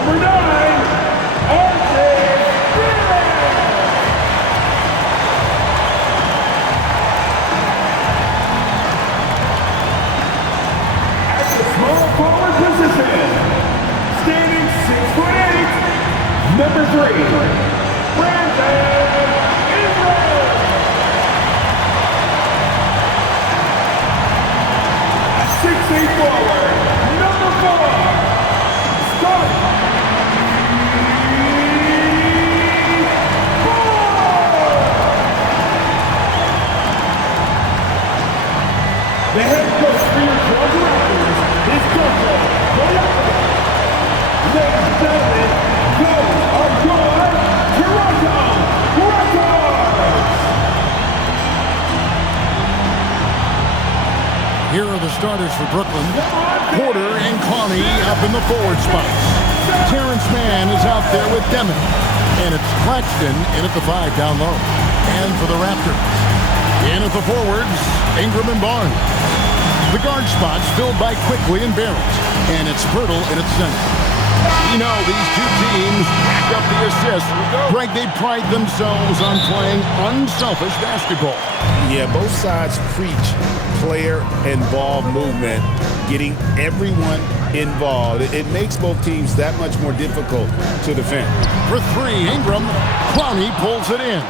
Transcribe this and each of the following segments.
Number 9, small forward position, standing 6'8", number 3, Brandon Ingram. At 6'8" forward, number 4, Scott. The head coach for your Toronto Raptors is Coach Raptors. Ladies and gentlemen, those are your Toronto Raptors. Here are the starters for Brooklyn. Porter and Clowney up in the forward spots. Terrence Mann is out there with Demon. And it's Claxton in at the 5 down low. And for the Raptors, in at the forwards, Ingram and Barnes. The guard spots filled by Quickly and Barrett. And it's Pirtle in its center. You know, these two teams rack up the assists. Greg, they pride themselves on playing unselfish basketball. Yeah, both sides preach player-involved movement, getting everyone involved. It makes both teams that much more difficult to defend. For 3, Ingram. Clowney pulls it in.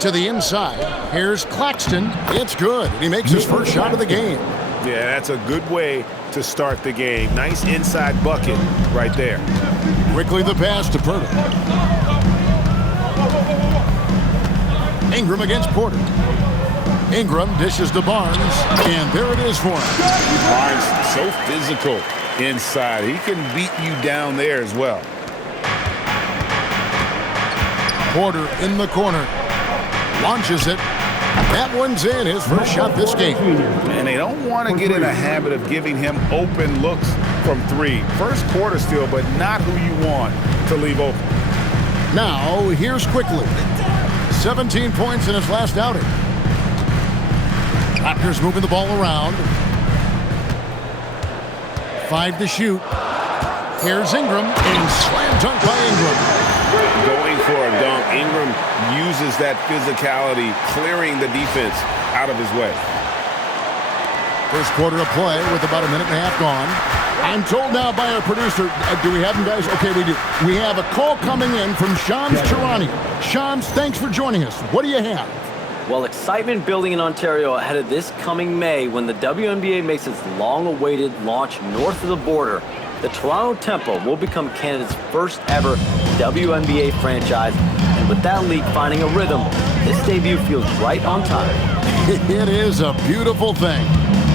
To the inside, here's Claxton. It's good. He makes his first shot of the game. Yeah, that's a good way to start the game. Nice inside bucket right there. Quickly the pass to Pirtle. Ingram against Porter. Ingram dishes to Barnes, and there it is for him. Barnes, so physical inside. He can beat you down there as well. Porter in the corner. Launches it. That one's in, his first shot this game. And they don't want to get in a habit of giving him open looks from 3. First quarter still, but not who you want to leave open. Now, here's Quickly. 17 points in his last outing. Raptors moving the ball around. 5 to shoot. Here's Ingram, and slam dunk by Ingram. Going for a dunk. Ingram uses that physicality, clearing the defense out of his way. First quarter of play with about a minute and a half gone. I'm told now by our producer, do we have him, guys? Okay, we do. We have a call coming in from Shams Charani. Shams, thanks for joining us. What do you have? Well, excitement building in Ontario ahead of this coming May when the WNBA makes its long-awaited launch north of the border. The Toronto Tempo will become Canada's first ever WNBA franchise, and with that league finding a rhythm, this debut feels right on time. It is a beautiful thing.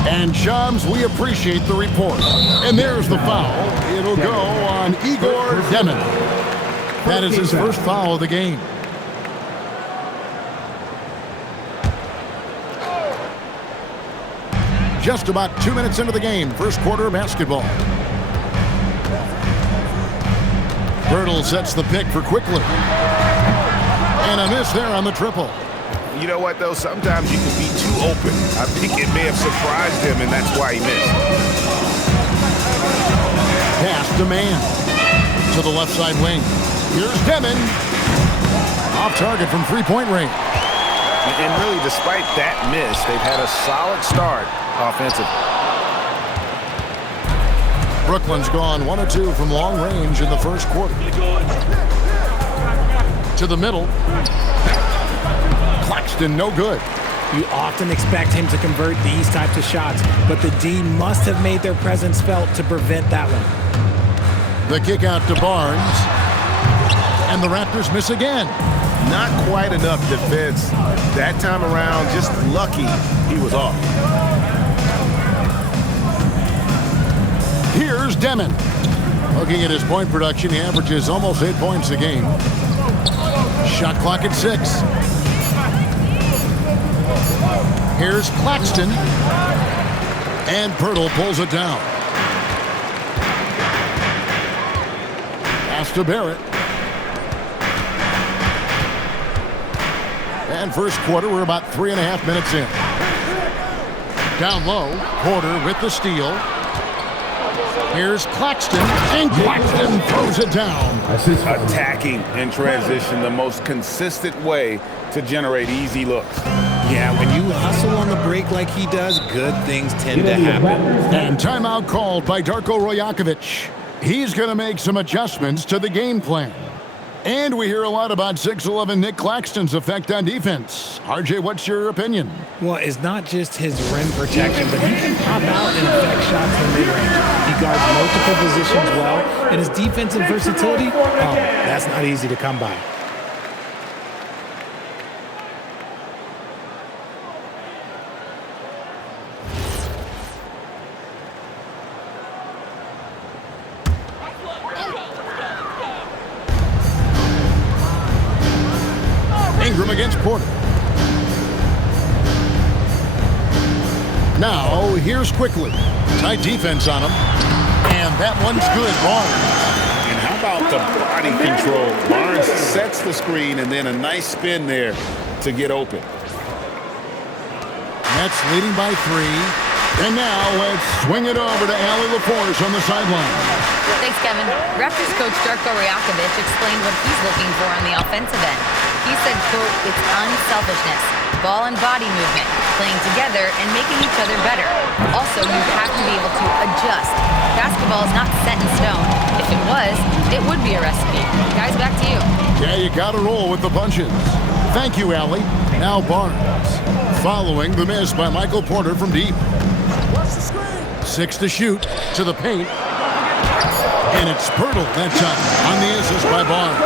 And Shams, we appreciate the report. And there's the foul. It'll go on Igor Demon. That is his first foul of the game. Just about 2 minutes into the game, first quarter of basketball. Pirtle sets the pick for Quickly. And a miss there on the triple. You know what, though? Sometimes you can be too open. I think it may have surprised him, and that's why he missed. Pass to Mann. To the left side wing. Here's Demon. Off target from three-point range. And really, despite that miss, they've had a solid start offensively. Brooklyn's gone 1 of 2 from long range in the first quarter. To the middle. Claxton, no good. You often expect him to convert these types of shots, but the D must have made their presence felt to prevent that one. The kick out to Barnes. And the Raptors miss again. Not quite enough defense. That time around, just lucky he was off. Here's Demon. Looking at his point production, he averages almost 8 points a game. Shot clock at 6. Here's Claxton. And Pirtle pulls it down. Pass to Barrett. And first quarter, we're about 3.5 minutes in. Down low, Porter with the steal. Here's Claxton, and Claxton throws it down. Attacking in transition, the most consistent way to generate easy looks. Yeah, when you hustle on the break like he does, good things tend to happen. And timeout called by Darko Rojakovic. He's going to make some adjustments to the game plan. And we hear a lot about 6'11" Nick Claxton's effect on defense. RJ, what's your opinion? Well, it's not just his rim protection, but he can pop out and affect shots from mid-range. He guards multiple positions well, and his defensive versatility, that's not easy to come by. Ingram against Porter. Now, here's quickly. Tight defense on him. And that one's good. Barnes. And how about the body control? Barnes sets the screen and then a nice spin there to get open. Nets leading by 3. And now let's swing it over to Allie LaForce on the sideline. Thanks, Kevin. Raptors coach Darko Rojakovic explained what he's looking for on the offensive end. He said, quote, it's unselfishness, ball and body movement, playing together and making each other better. Also, you have to be able to adjust. Basketball is not set in stone. If it was, it would be a recipe. Guys, back to you. Yeah, you gotta roll with the punches. Thank you, Allie. Now Barnes. Following the miss by Michael Porter from deep. 6 to shoot, to the paint. And it's Pirtle that time on the assist by Barnes.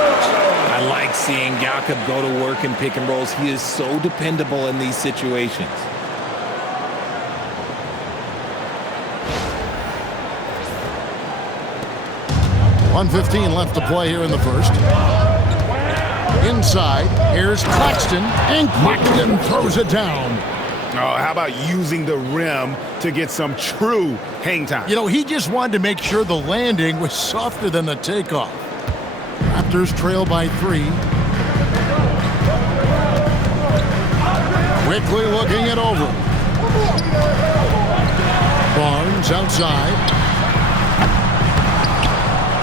I like seeing Jakob go to work in pick and rolls. He is so dependable in these situations. .115 left to play here in the first. Inside, here's Claxton, and Claxton throws it down. Oh, how about using the rim to get some true hang time? You know, he just wanted to make sure the landing was softer than the takeoff. Raptors trail by 3. Quickly looking it over. Barnes outside.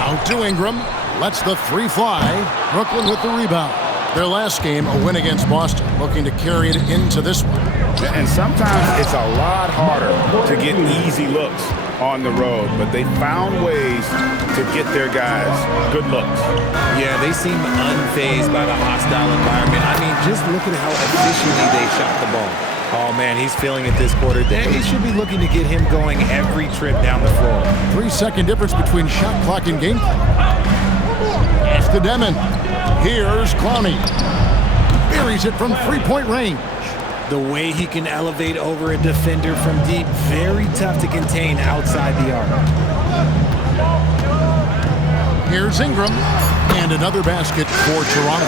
Out to Ingram. Lets the 3 fly. Brooklyn with the rebound. Their last game, a win against Boston, looking to carry it into this one. And sometimes it's a lot harder to get easy looks on the road, but they found ways to get their guys good looks. Yeah, they seem unfazed by the hostile environment. I mean, just look at how efficiently they shot the ball. Oh, man, he's feeling it this quarter. They should be looking to get him going every trip down the floor. 3-second difference between shot clock and game clock. Pass to Demon. Here's Clowney. Buries it from 3-point range. The way he can elevate over a defender from deep, very tough to contain outside the arc. Here's Ingram, and another basket for Toronto.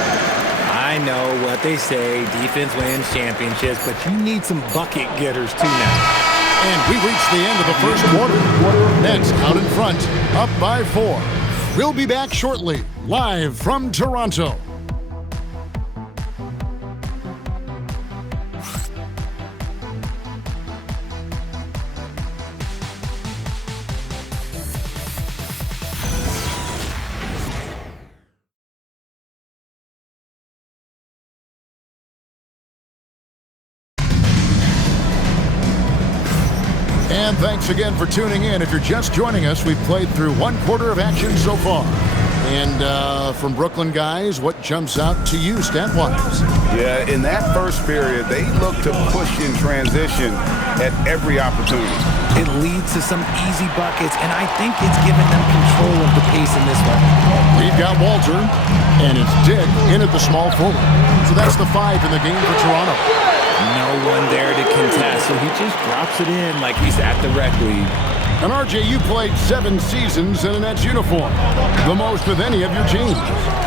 I know what they say, defense wins championships, but you need some bucket getters too now. And we reach the end of the first quarter. Nets out in front, up by 4. We'll be back shortly, live from Toronto. And thanks again for tuning in. If you're just joining us, we've played through 1 quarter of action so far. And from Brooklyn guys, what jumps out to you stat-wise? Yeah, in that first period, they looked to push in transition at every opportunity. It leads to some easy buckets, and I think it's given them control of the pace in this one. We've got Walter, and it's Dick in at the small forward. So that's the 5 in the game for Toronto. No one there to contest, so he just drops it in like he's at the rec league. And RJ, you played 7 seasons in a Nets uniform, the most of any of your teams.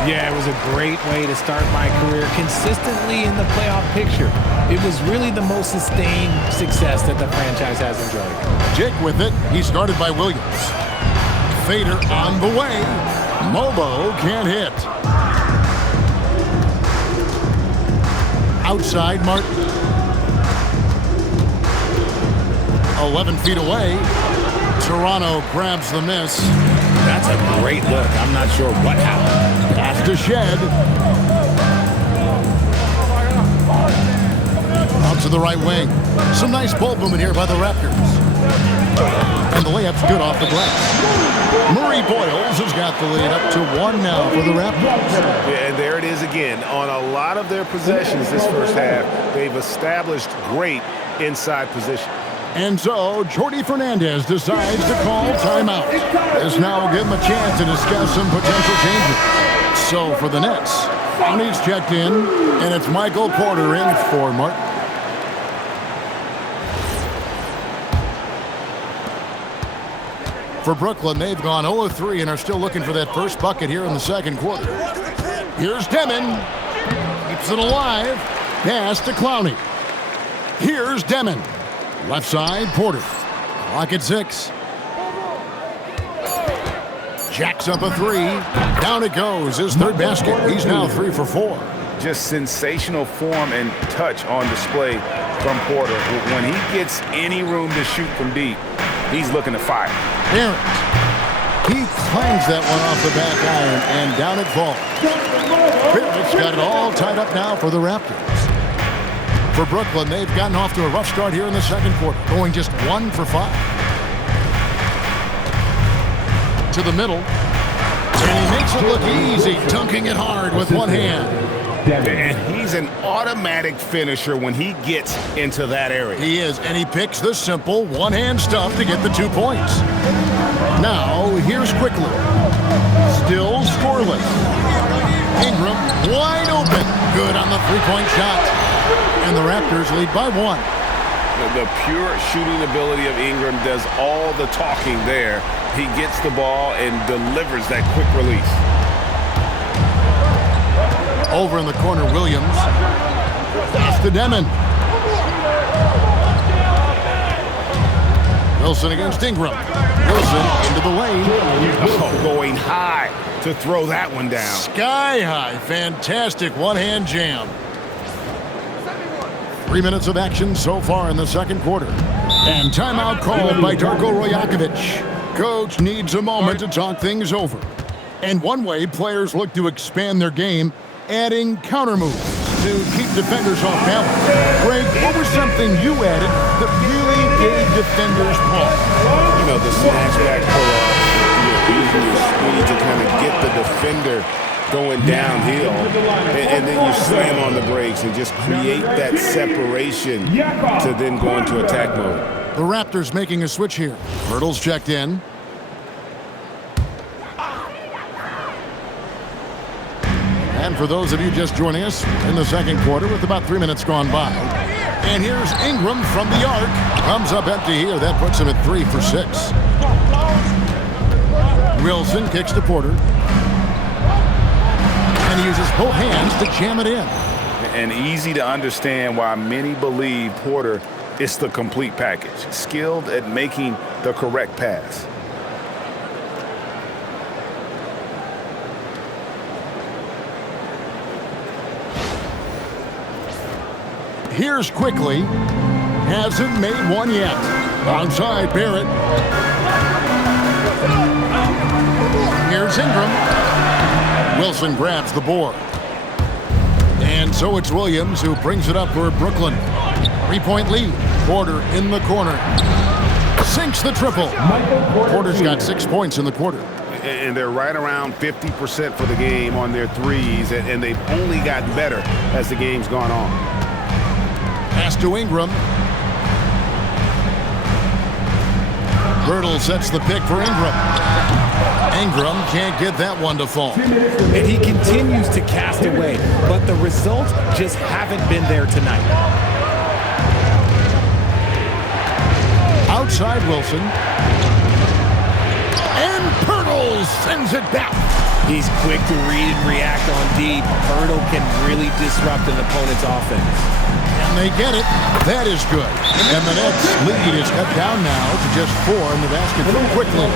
Yeah, it was a great way to start my career consistently in the playoff picture. It was really the most sustained success that the franchise has enjoyed. Jake with it. He started by Williams. Fader on the way. Mobo can't hit. Outside Martin. 11 feet away. Toronto grabs the miss. That's a great look. I'm not sure what happened. Pass to Shed. Out to the right wing. Some nice ball movement here by the Raptors. And the layup's good off the glass. Murray Boyles has got the lead up to 1 now for the Raptors. Yeah, and there it is again. On a lot of their possessions this first half, they've established great inside position. And so, Jordi Fernandez decides to call timeout. This now will give him a chance to discuss some potential changes. So, for the Nets, Connie's checked in, and it's Michael Porter in for Martin. For Brooklyn, they've gone 0-3 and are still looking for that first bucket here in the second quarter. Here's Demon. Keeps it alive. Pass to Clowney. Here's Demon. Left side, Porter. Clock at 6. Jacks up a 3. Down it goes. His third basket. He's now 3 for 4. Just sensational form and touch on display from Porter. When he gets any room to shoot from deep, he's looking to fire. Barrett. He clangs that one off the back iron, and down it falls. Barrett's got it all tied up now for the Raptors. For Brooklyn, they've gotten off to a rough start here in the second quarter, going just 1 for 5. To the middle, and he makes it look easy, dunking it hard with one hand. And he's an automatic finisher when he gets into that area. He is, and he picks the simple one-hand stuff to get the 2 points. Now, here's Quickly. Still scoreless. Ingram wide open. Good on the three-point shot. And the Raptors lead by 1. The pure shooting ability of Ingram does all the talking there. He gets the ball and delivers that quick release. Over in the corner, Williams. Pass to Demon. Wilson against Ingram. Wilson into the lane. Oh, going high to throw that one down. Sky high. Fantastic one-hand jam. 3 minutes of action so far in the second quarter. And timeout called by Darko Rajakovic. Coach needs a moment to talk things over. And one way players look to expand their game, adding counter moves to keep defenders off balance. Greg, what was something you added that really gave defenders pause? You know, the snatch back pull-off, using your speed to kind of get the defender going downhill, and then you slam on the brakes and just create that separation to then go into attack mode. The Raptors making a switch here. Hurdle's checked in. And for those of you just joining us in the second quarter with about 3 minutes gone by. And here's Ingram from the arc. Comes up empty here. That puts him at 3 for 6. Wilson kicks to Porter. And he uses both hands to jam it in. And easy to understand why many believe Porter is the complete package. Skilled at making the correct pass. Here's Quickly. Hasn't made one yet. Onside Barrett. Here's Ingram. Wilson grabs the board. And so it's Williams who brings it up for Brooklyn. 3-point lead. Porter in the corner. Sinks the triple. Porter's got 6 points in the quarter. And they're right around 50% for the game on their threes, and they've only gotten better as the game's gone on. Pass to Ingram. Hurdle sets the pick for Ingram. Ingram can't get that one to fall. And he continues to cast away, but the results just haven't been there tonight. Outside Wilson. And Hurdle sends it back. He's quick to read and react on deep. Hurdle can really disrupt an opponent's offense. And they get it. That is good. And the Nets lead is cut down now to just 4 in the basket quickly.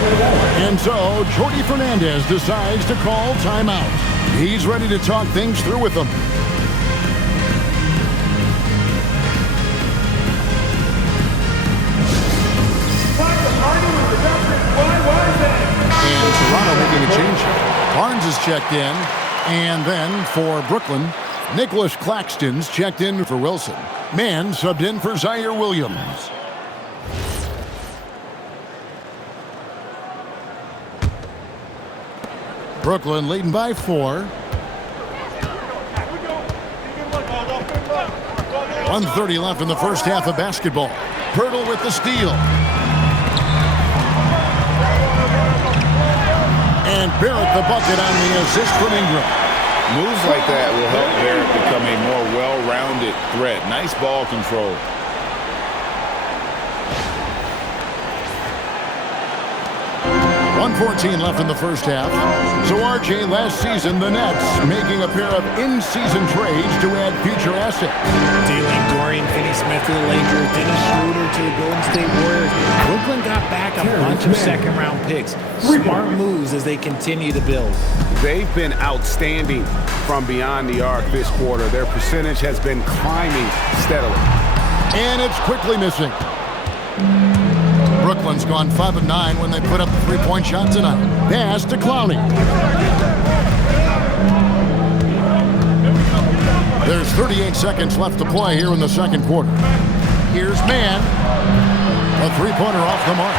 And so Jordi Fernandez decides to call timeout. He's ready to talk things through with them. Time to argue with the Barnes is checked in. And then for Brooklyn, Nicholas Claxton's checked in for Wilson. Mann subbed in for Zaire Williams. Brooklyn leading by 4. 1:30 left in the first half of basketball. Pirtle with the steal. And Barrett the bucket on the assist from Ingram. Moves like that will help Barrett become a more well-rounded threat. Nice ball control. 1:14 left in the first half. So RJ, last season, the Nets making a pair of in-season trades to add future assets. Dealing Dorian Finney-Smith to the Lakers, Dennis Schroeder to the Golden State Warriors. Brooklyn got back a bunch of second-round picks. Smart moves as they continue to build. They've been outstanding from beyond the arc this quarter. Their percentage has been climbing steadily. And it's quickly missing. Brooklyn's gone 5 of 9 when they put up a three-point shot tonight. Pass to Clowney. There's 38 seconds left to play here in the second quarter. Here's Mann. A three-pointer off the mark.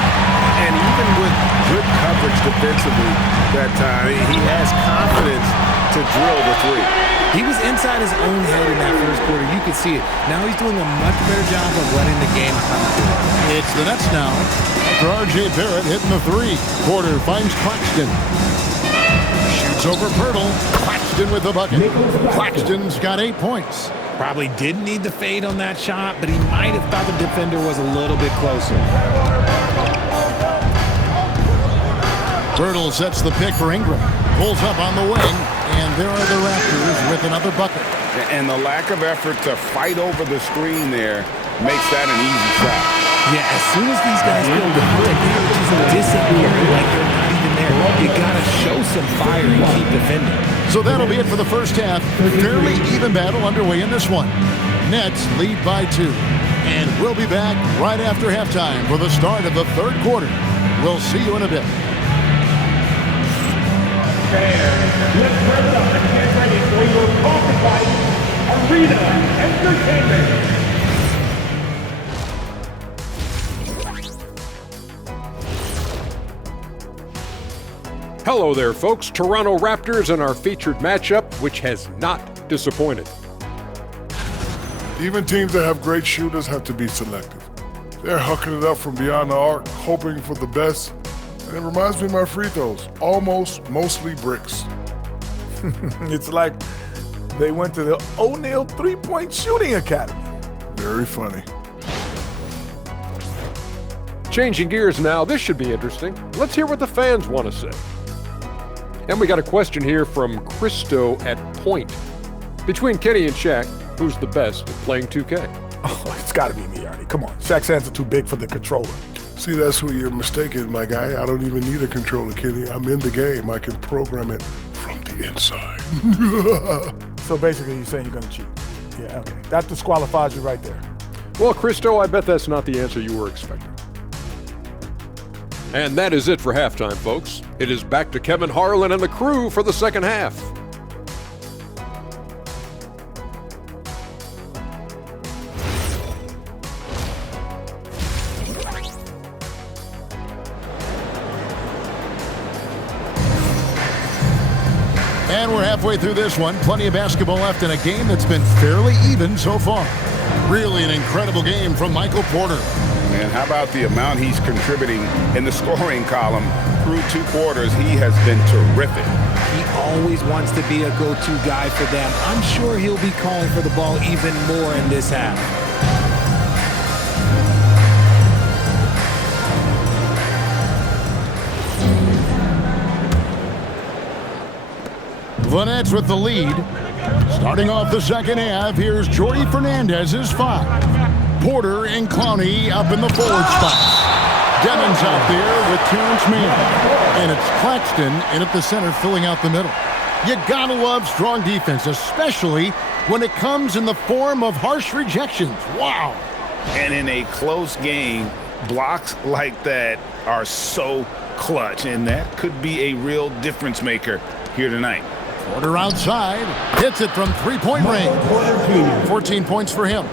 And even with good coverage defensively that time, he has confidence to drill the three. He was inside his own head in that first quarter. You could see it. Now he's doing a much better job of letting the game come to him. It's the Nets now. After R.J. Barrett hitting the three. Porter finds Claxton. Shoots over Pirtle. Claxton with the bucket. Claxton's got 8 points. Probably didn't need the fade on that shot, but he might have thought the defender was a little bit closer. Pirtle sets the pick for Ingram. Pulls up on the wing, and there are the Raptors with another bucket. And the lack of effort to fight over the screen there makes that an easy shot. Yeah, as soon as these guys feel the hood, they're just disappearing like they're not even there. You gotta show some fire and keep defending. So that'll be it for the first half. Fairly even battle underway in this one. Nets lead by 2. And we'll be back right after halftime for the start of the third quarter. We'll see you in a bit. Fans, let's turn it up and get ready for your coffee fight arena entertainment. Hello there, folks. Toronto Raptors and our featured matchup, which has not disappointed. Even teams that have great shooters have to be selective. They're hucking it up from beyond the arc, hoping for the best. And it reminds me of my free throws, mostly bricks. It's like they went to the O'Neal three-point shooting academy. Very funny. Changing gears now, this should be interesting. Let's hear what the fans want to say. And we got a question here from Christo at Point. Between Kenny and Shaq, who's the best at playing 2K? Oh, it's got to be me, Arnie. Come on. Shaq's hands are too big for the controller. See, that's where you're mistaken, my guy. I don't even need a controller, Kenny. I'm in the game. I can program it from the inside. So basically, you're saying you're going to cheat. Yeah, okay. That disqualifies you right there. Well, Christo, I bet that's not the answer you were expecting. And that is it for halftime, folks. It is back to Kevin Harlan and the crew for the second half. And we're halfway through this one. Plenty of basketball left in a game that's been fairly even so far. Really an incredible game from Michael Porter. And how about the amount he's contributing in the scoring column through 2 quarters? He has been terrific. He always wants to be a go-to guy for them. I'm sure he'll be calling for the ball even more in this half. The Nets with the lead. Starting off the second half, here's Jordy Fernandez's 5. Porter and Clowney up in the forward spots. Demons out there with Terrence Mann. And it's Claxton in at the center filling out the middle. You gotta love strong defense, especially when it comes in the form of harsh rejections. Wow. And in a close game, blocks like that are so clutch, and that could be a real difference maker here tonight. Porter outside, hits it from three-point range. 14 points for him.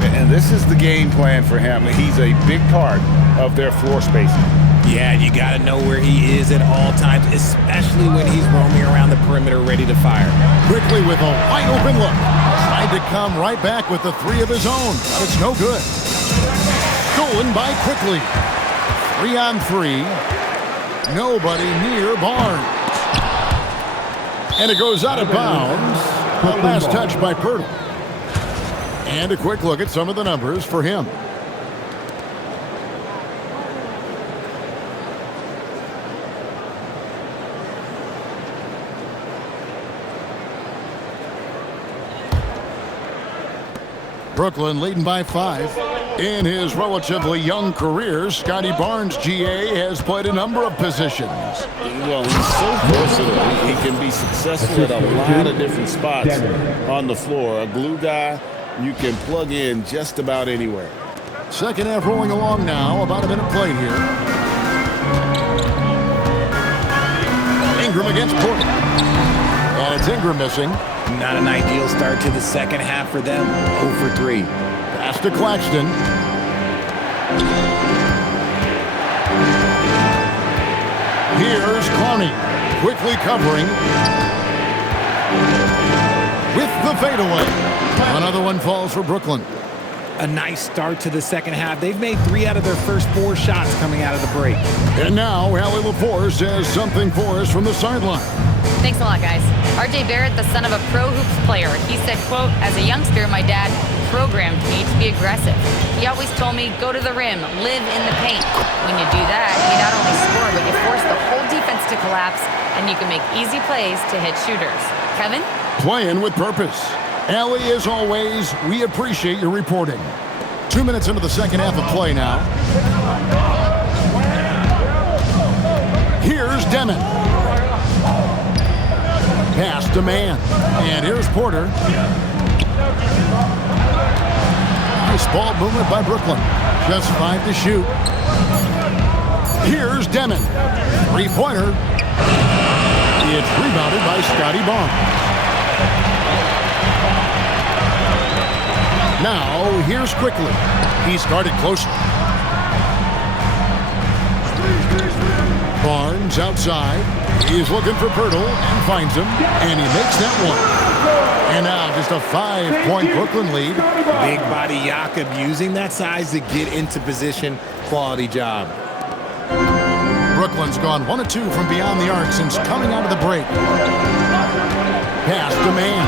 And this is the game plan for him. He's a big part of their floor spacing. Yeah, you got to know where he is at all times, especially when he's roaming around the perimeter ready to fire. Quickly with a wide open look. Tried to come right back with the three of his own, but it's no good. Stolen by Quickly. 3-on-3. Nobody near Barnes. And it goes out of bounds. The last touch by Pirtle. And a quick look at some of the numbers for him. Brooklyn leading by 5. In his relatively young career, Scotty Barnes, GA, has played a number of positions. Well, he's so versatile. He can be successful at a lot of different spots on the floor. A glue guy you can plug in just about anywhere. Second half rolling along now. About a minute played here. Ingram against Porter. And it's Ingram missing. Not an ideal start to the second half for them. 0 for 3. Pass to Claxton. Here's Carney. Quickly covering. With the fadeaway. Another one falls for Brooklyn. A nice start to the second half. They've made 3 out of their first 4 shots coming out of the break. And now, Allie LaForce has something for us from the sideline. Thanks a lot, guys. R.J. Barrett, the son of a pro hoops player, he said, quote, as a youngster, my dad programmed me to be aggressive. He always told me, go to the rim, live in the paint. When you do that, you not only score, but you force the whole defense to collapse, and you can make easy plays to hit shooters. Kevin? Playing with purpose. Allie, as always, we appreciate your reporting. 2 minutes into the second half of play now. Here's Demon. Pass to Man. And here's Porter. Nice ball movement by Brooklyn. Just 5 to shoot. Here's Demon. Three-pointer. It's rebounded by Scotty Barnes. Now, here's Quickly. He started close. Barnes outside. He's looking for Pirtle and finds him, and he makes that one. And now just a 5-point Brooklyn lead. Big body Jakob using that size to get into position. Quality job. Brooklyn's gone 1 of 2 from beyond the arc since coming out of the break. Pass to Man.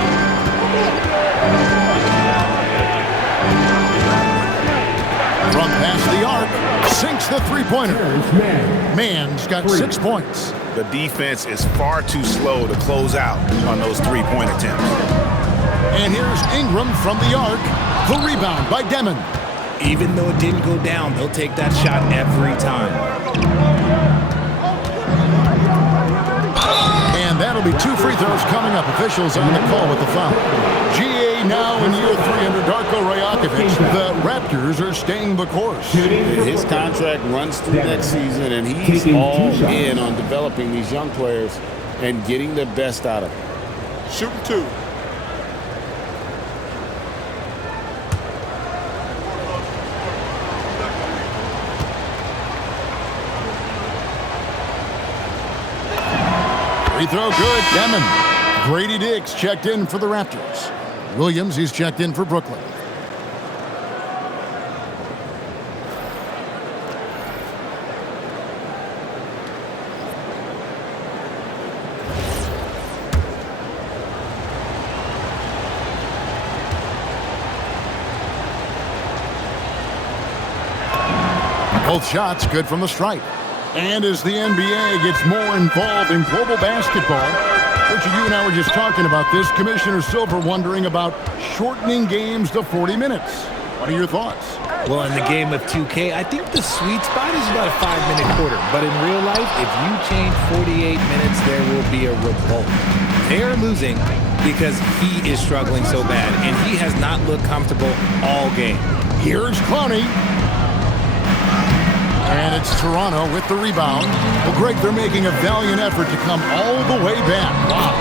From past the arc, sinks the three-pointer. Man's got 6 points. The defense is far too slow to close out on those three-point attempts. And here's Ingram from the arc. The rebound by Demon. Even though it didn't go down, they'll take that shot every time. And that'll be 2 free throws coming up. Officials on the call with the foul. GA now in year 3 under Darko Rajakovic. The Raptors are staying the course. His contract runs through next season, and he's all in on developing these young players and getting the best out of them. Shooting 2. Free throw good, Demon. Grady Diggs checked in for the Raptors. Williams, he's checked in for Brooklyn. Both shots good from the stripe. And as the NBA gets more involved in global basketball, Richard, you and I were just talking about this. Commissioner Silver wondering about shortening games to 40 minutes. What are your thoughts? Well, in the game of 2K, I think the sweet spot is about a 5-minute quarter. But in real life, if you change 48 minutes, there will be a revolt. They are losing because he is struggling so bad, and he has not looked comfortable all game. Here's Clowney. And it's Toronto with the rebound. Well, Greg, they're making a valiant effort to come all the way back. Wow.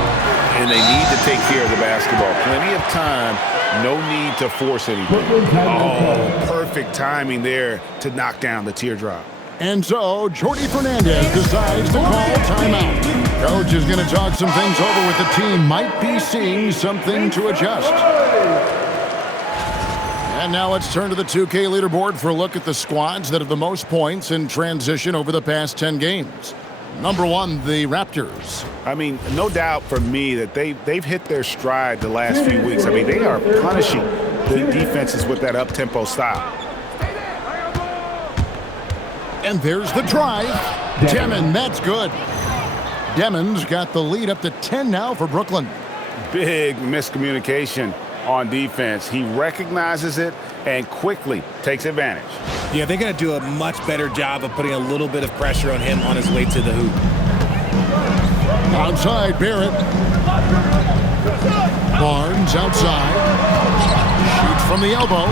And they need to take care of the basketball. Plenty of time, no need to force anything. Oh, perfect timing there to knock down the teardrop. And so, Jordi Fernandez decides to call timeout. Coach is going to talk some things over with the team. Might be seeing something to adjust. And now let's turn to the 2K leaderboard for a look at the squads that have the most points in transition over the past 10 games. Number 1, the Raptors. I mean, no doubt for me that they've hit their stride the last few weeks. I mean, they are punishing the defenses with that up-tempo style. And there's the drive. Demon, that's good. Demon's got the lead up to 10 now for Brooklyn. Big miscommunication on defense. He recognizes it and quickly takes advantage. Yeah, they're going to do a much better job of putting a little bit of pressure on him on his way to the hoop. Outside, Barrett. Barnes outside. Shoots from the elbow.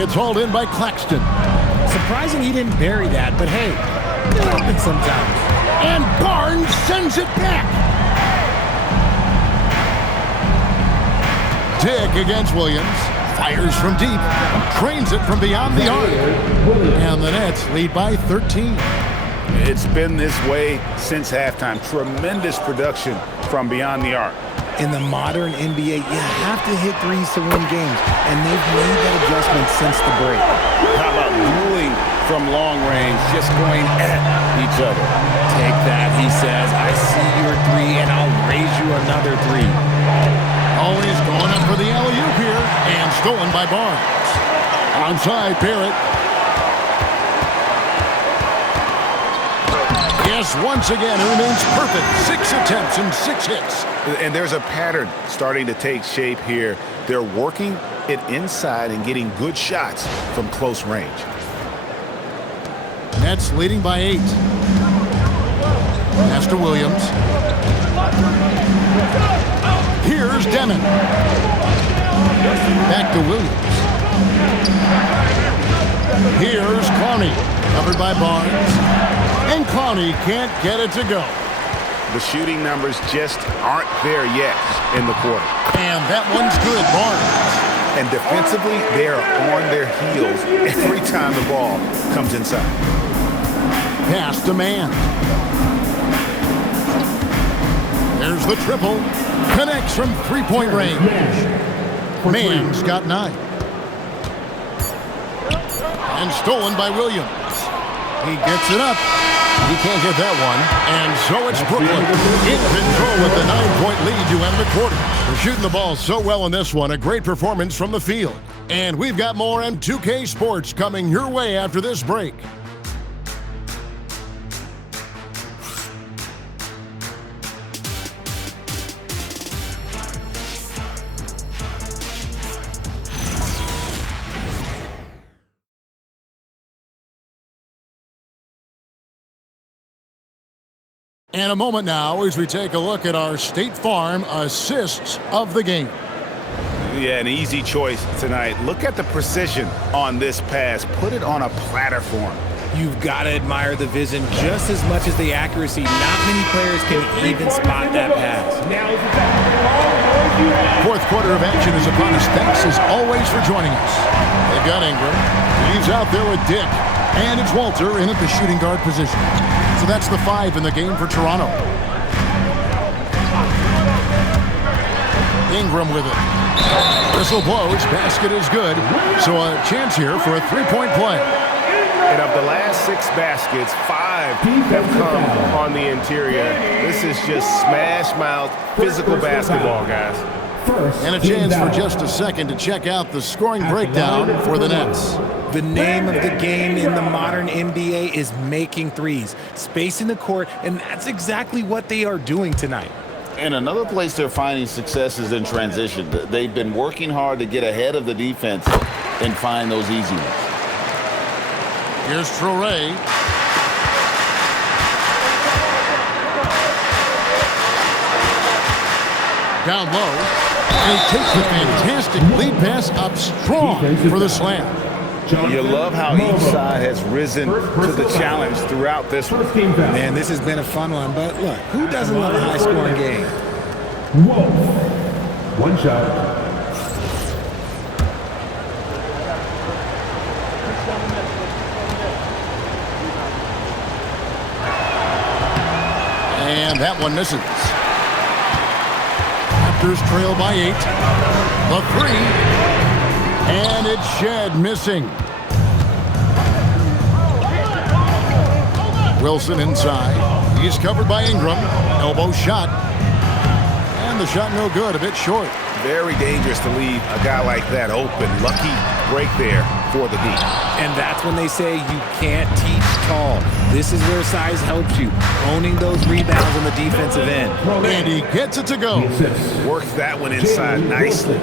It's hauled in by Claxton. Surprising he didn't bury that, but hey, it happens sometimes. And Barnes sends it back. Dick against Williams. Fires from deep. Trains it from beyond the arc. And the Nets lead by 13. It's been this way since halftime. Tremendous production from beyond the arc. In the modern NBA, you have to hit threes to win games, and they've made that adjustment since the break. How about dueling from long range, just going at each other? Take that, he says. I see your three, and I'll raise you another three. Always going up for the alley-oop here, and stolen by Barnes. Onside, Barrett. Yes, once again, it remains perfect. 6 attempts and 6 hits. And there's a pattern starting to take shape here. They're working it inside and getting good shots from close range. Nets leading by 8. Pass to Williams. Here's Demon. Back to Williams. Here's Clowney. Covered by Barnes. And Clowney can't get it to go. The shooting numbers just aren't there yet in the quarter. And that one's good, Barnes. And defensively, they are on their heels every time the ball comes inside. Pass to Mann. There's the triple. Connects from three-point range. Mann's got 9. And stolen by Williams. He gets it up. He can't get that one. And so it's Brooklyn in control with the 9-point lead to end the quarter. They're shooting the ball so well in this one. A great performance from the field. And we've got more on 2K Sports coming your way after this break. And a moment now as we take a look at our State Farm assists of the game. Yeah, an easy choice tonight. Look at the precision on this pass. Put it on a platter form. You've got to admire the vision just as much as the accuracy. Not many players can even spot that pass. Fourth quarter of action is upon us. Thanks as always for joining us. They've got Ingram. He's out there with Dick. And it's Walter in at the shooting guard position. So that's the 5 in the game for Toronto. Ingram with it. Whistle blows. Basket is good. So a chance here for a 3-point play. And of the last 6 baskets, 5 have come on the interior. This is just smash-mouth physical basketball, guys. And a chance for just a second to check out the scoring breakdown for the Nets. The name of the game in the modern NBA is making threes, spacing the court, and that's exactly what they are doing tonight. And another place they're finding success is in transition. They've been working hard to get ahead of the defense and find those easy ones. Here's Traoré. Down low. And he takes the fantastic lead pass up strong for the slam. You love how each side has risen to the challenge throughout this one. Man, this has been a fun one, but look, who doesn't love a high-scoring game? Wolf. One shot. And that one misses. Raptors trail by 8. The 3. And it's Shed missing. Wilson inside. He's covered by Ingram. Elbow shot. And the shot no good, a bit short. Very dangerous to leave a guy like that open. Lucky break there for the D. And that's when they say you can't teach tall. This is where size helps you, owning those rebounds on the defensive end. And he gets it to go. Worked that one inside nicely.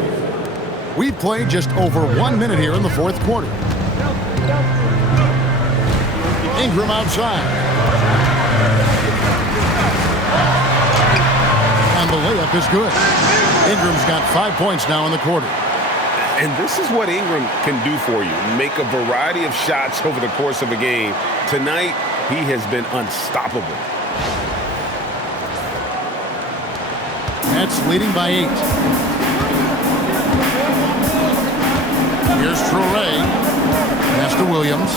We've played just over 1 minute here in the fourth quarter. Ingram outside. And the layup is good. Ingram's got 5 points now in the quarter. And this is what Ingram can do for you. Make a variety of shots over the course of a game. Tonight, he has been unstoppable. Nets leading by 8. Here's Traore. Pass to Williams.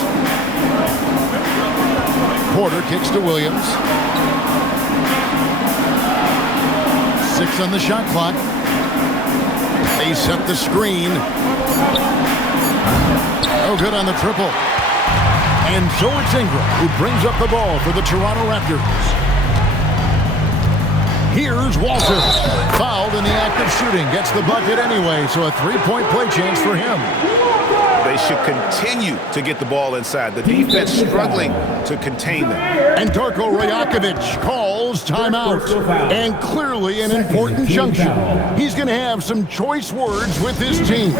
Porter kicks to Williams. 6 on the shot clock. They set the screen. No good on the triple. And so it's Ingram who brings up the ball for the Toronto Raptors. Here's Walter. Fouled in the act of shooting. Gets the bucket anyway, so a 3-point play chance for him. They should continue to get the ball inside. The defense struggling to contain them. And Darko Rajakovic calls timeout. And clearly an important junction. He's going to have some choice words with his team. The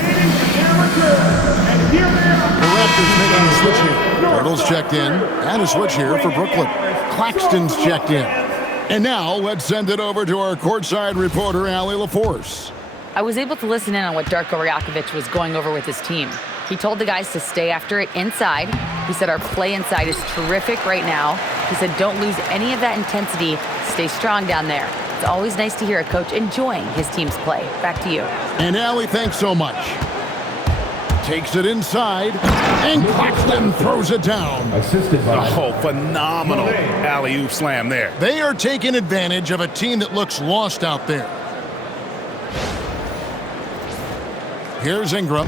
Raptors making a switch here. Turtles checked in. And a switch here for Brooklyn. Claxton's checked in. And now let's send it over to our courtside reporter, Allie LaForce. I was able to listen in on what Darko Rajakovic was going over with his team. He told the guys to stay after it inside. He said our play inside is terrific right now. He said don't lose any of that intensity. Stay strong down there. It's always nice to hear a coach enjoying his team's play. Back to you. And Allie, thanks so much. Takes it inside, and Claxton throws it down. Assisted by... Oh, phenomenal alley-oop slam there. They are taking advantage of a team that looks lost out there. Here's Ingram.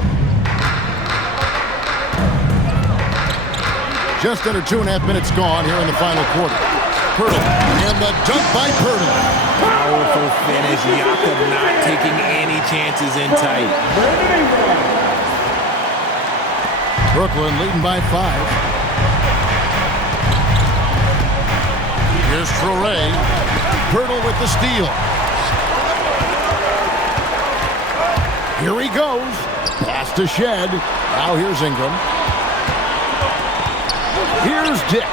Just under 2.5 minutes gone here in the final quarter. Pirtle, and the dunk by Pirtle. Powerful finish. Jakob not taking any chances in tight. Brooklyn leading by 5. Here's Traore. Pirtle with the steal. Here he goes. Pass to Shed. Now here's Ingram. Here's Dick.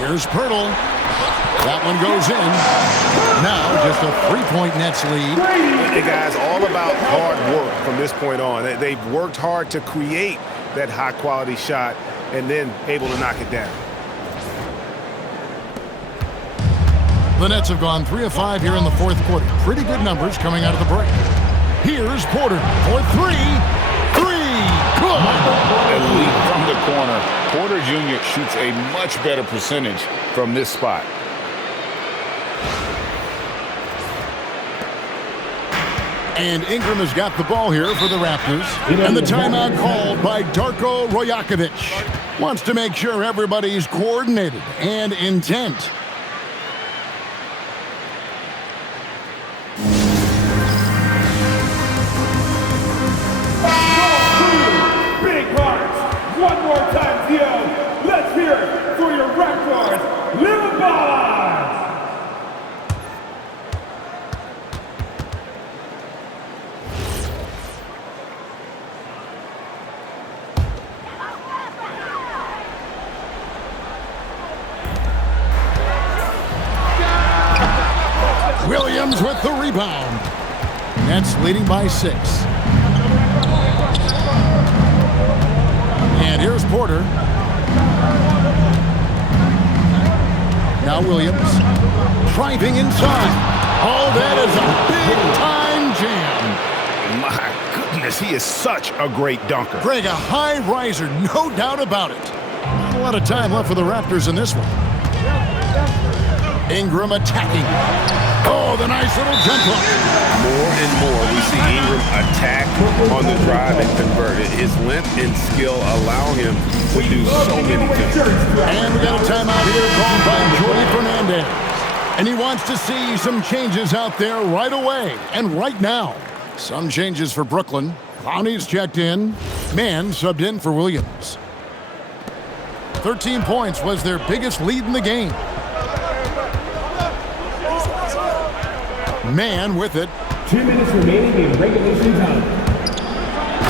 Here's Pirtle. That one goes in. Now just a 3-point Nets lead. Hey guys, all about hard work from this point on. They've worked hard to create that high-quality shot and then able to knock it down. The Nets have gone 3 of 5 here in the fourth quarter. Pretty good numbers coming out of the break. Here's Porter for 3. 3. Good. Elite from the corner. Porter Jr. shoots a much better percentage from this spot. And Ingram has got the ball here for the Raptors. And the timeout called by Darko Rajakovic. Wants to make sure everybody's coordinated and intent. Big hearts. One more time, Theo. Let's hear it for your Raptors. Little Ballas. Williams with the rebound. Nets leading by 6. And here's Porter. Now Williams driving inside. Oh, that is a big-time jam. My goodness, he is such a great dunker. Greg, a high riser, no doubt about it. Not a lot of time left for the Raptors in this one. Ingram attacking. Oh, the nice little jump hook. More and more we see Ingram attack on the drive and convert it. His length and skill allow him to do so many things. And we got a timeout here called by Jordy Fernandez. And he wants to see some changes out there right away and right now. Some changes for Brooklyn. Clowney's checked in. Mann subbed in for Williams. 13 points was their biggest lead in the game. Mann with it. 2 minutes remaining in regulation time.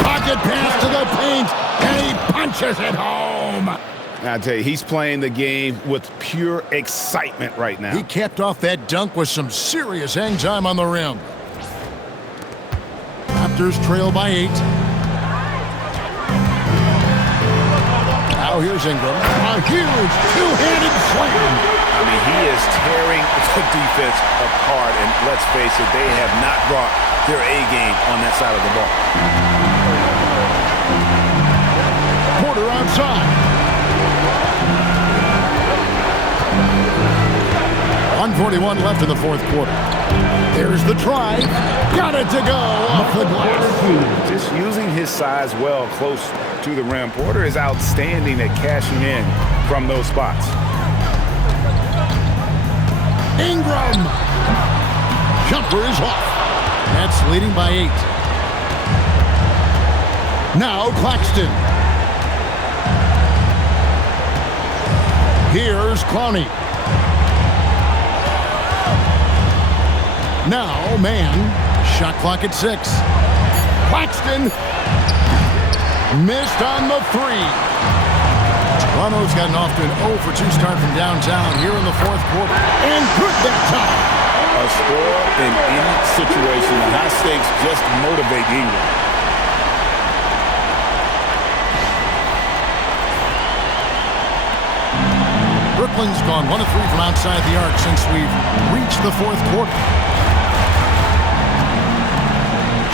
Pocket pass to the paint, and he punches it home. I tell you, he's playing the game with pure excitement right now. He capped off that dunk with some serious hang time on the rim. Raptors trail by 8. Now here's Ingram. A huge two-handed slam. I mean, he is tearing the defense apart, and let's face it, they have not brought their A game on that side of the ball. Porter outside. 1:41 left in the fourth quarter. There's the try. Got it to go off the glass. Just using his size well close to the rim. Porter is outstanding at cashing in from those spots. Ingram. Jumper is off. That's leading by 8. Now Claxton. Here's Clowney. Now Mann. Shot clock at 6. Claxton. Missed on the 3. Toronto's gotten off to an 0 for 2 start from downtown here in the fourth quarter. And good that time. A score in any situation. The high stakes just motivate Ingram. Brooklyn's gone 1 of 3 from outside the arc since we've reached the fourth quarter.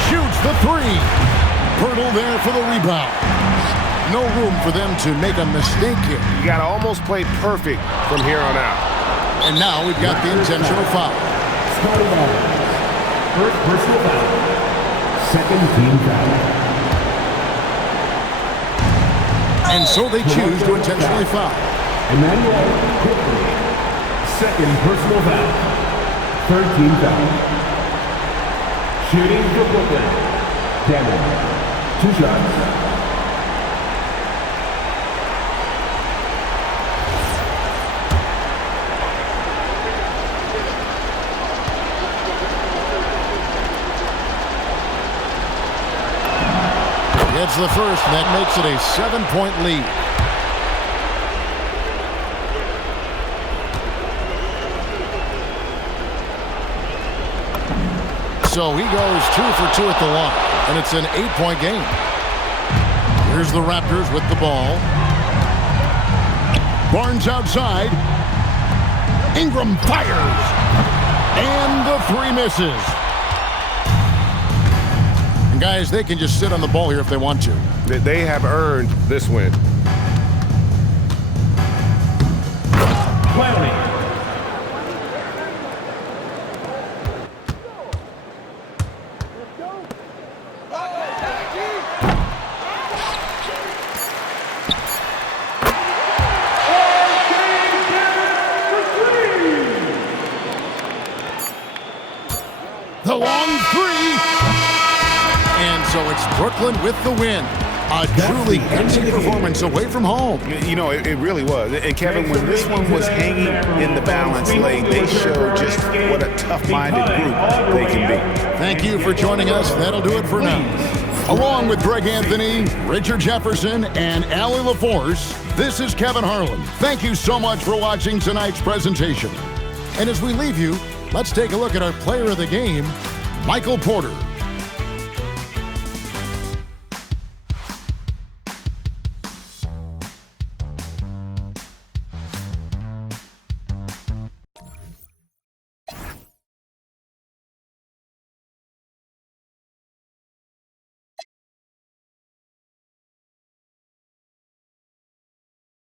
Shoots the 3. Pirtle there for the rebound. No room for them to make a mistake here. You got to almost play perfect from here on out. And now we've got the intentional foul. Starting ball. First personal foul. Second team foul. And so they choose to intentionally foul. Emmanuel quickly. Second personal foul. Third team foul. Shooting for Brooklyn. Damage. 2 shots. It's the first, and that makes it a 7-point lead. So he goes 2 for 2 at the line, and it's an 8-point game. Here's the Raptors with the ball. Barnes outside. Ingram fires. And the 3 misses. And guys, they can just sit on the ball here if they want to. They have earned this win. Clowney. The long 3. And so it's Brooklyn with the win. A truly gutsy performance away from home. You know, it really was. And Kevin, when this one was hanging in the balance lane, they showed just what a tough-minded group they can be. Thank you for joining us. That'll do it for now. Along with Greg Anthony, Richard Jefferson, and Allie LaForce, this is Kevin Harlan. Thank you so much for watching tonight's presentation. And as we leave you, let's take a look at our player of the game, Michael Porter.